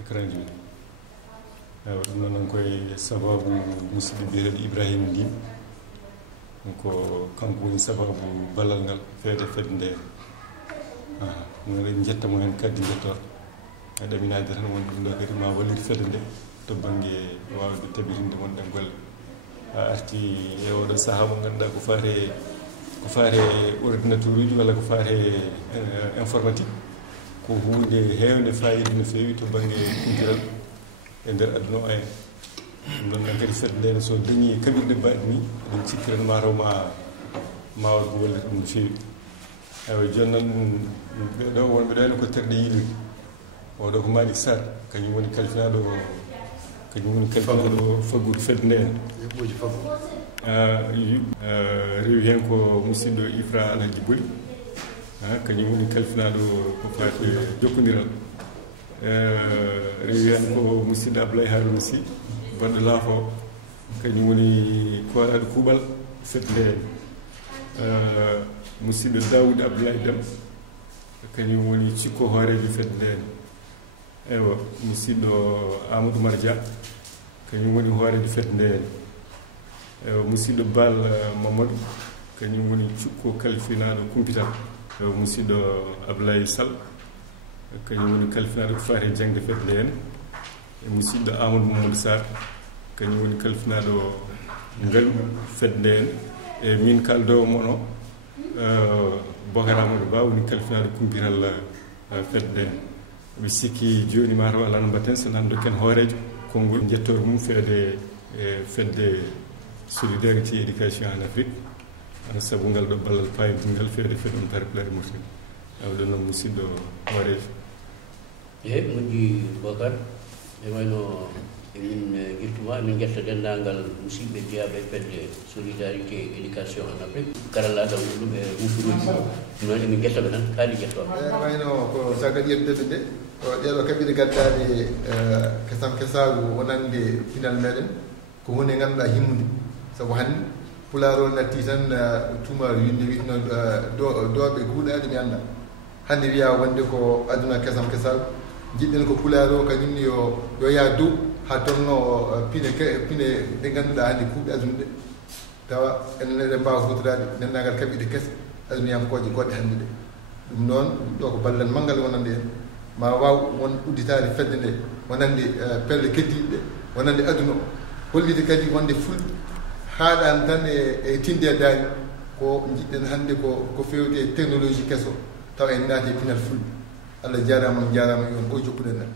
écran ji eyi ɗum noon on koye sababu musidɗo biyeteɗo Ibrahima Ndim ko kanko woni sababu ballal ngal feewde fedde nde ɗum eɗen jettamo hen kaddi jettor e ɗaminade tan woni ɗum ɗo kadi ma wallide fedde nde to banggue wawde tabirinde wonɗen golle a arti e oɗo saaha mo ganduɗa ko faate ordinateur uji walla ko faate informatique ko hunde hewde fayida no fewi to banggue kultural e nder aduna o en ɗum ɗon noon kadi fedde nde so dañi kaɓirɗe mbaɗi ni eɗen cikki tan mataw ma waɗ ko wallita ɗum no fewi eywa joni noon ɓeɗo wonɓe ɗo ene ko terɗe yiiloy oɗo ko Malick Sarr kañum woni kalfinaɗo faggudu fedde nde rewi hen ko musidɗo Ifra Alaji Boli kañum woni kalfinaɗo ko fate jokkodiral rewi hen ko musidɗo Abdoulaye Harouna Sy baɗɗo laafo kañum woni koraɗo kuuɓal fedde nde musidɗo Daoud Abdoulaye Dem kañum woni cikko hoorejo fedde nde eywa musidɗo Amadou Mar Dia kañum woni hoorejo fedde nde eywa musidɗo Bal Mamadou kañum woni cikko kalfinaɗo kumpital eywa musidɗo Abdoulaye Sall kañum woni kalfinaɗo ko fate jangde fedde nde hen e musidɗo Amadou Mamadou Sarr kañum woni kalfinaɗo ngalu fedde nde hen e min kaldowo moon o Bocar Amadou Ba woni kalfinaɗo kumpital fedde nde hen mi sikki joni mataw ala no mbatten so nanɗo ken hoorejo konngol jettore mum feede fedde solidarité éducation en Afrique saabu ngal ɗo ballal payidingal feede fedde on paripulare Mauritanie awɗo noon musidɗo hoorejo eyi moƴƴi Bocar e wayno emin guirtuma emin guetta dendagal musidɓe jeeyaɓe fedde solidarité éducation en Afrique karallagal muɗum e mufuruji ɗum noon emin guettaɓe tan kaali jettoɓe wayno ko sagal yettude nde ɗeɗo kaɓiɗe gaddaɗe kesam kesagu wonande pinal meɗen ko hunde ganduɗa himmude saabu hannde pularo natti tan tumaru yinde witno dooɓe guuɗaɗe mi anda hannde wiya wonde ko aduna kesam kesagu jiɗɗen ko pularo kañumni yo yaa dow ha tonno pine ɗe ganduɗa hannde kuuɓe aduna ɗe tawa enen eɗen mbawa hutorade dendagal kaɓiɗe kese aduniyankoje goɗɗe hannde ɗe ɗum noon ɗo ko ballal manggal wonande en ma waw won udditade fedde nde wonande pelle keddiɗe ɗe wonande aduna o hollide kadi wonde fulɓe haaɗani tan e tinde dañi ko jiɗɗen hannde ko fewde technologie kesso tawa en naati e pinal fulɓe Allah jarama on jarama yon ko jokkuɗen en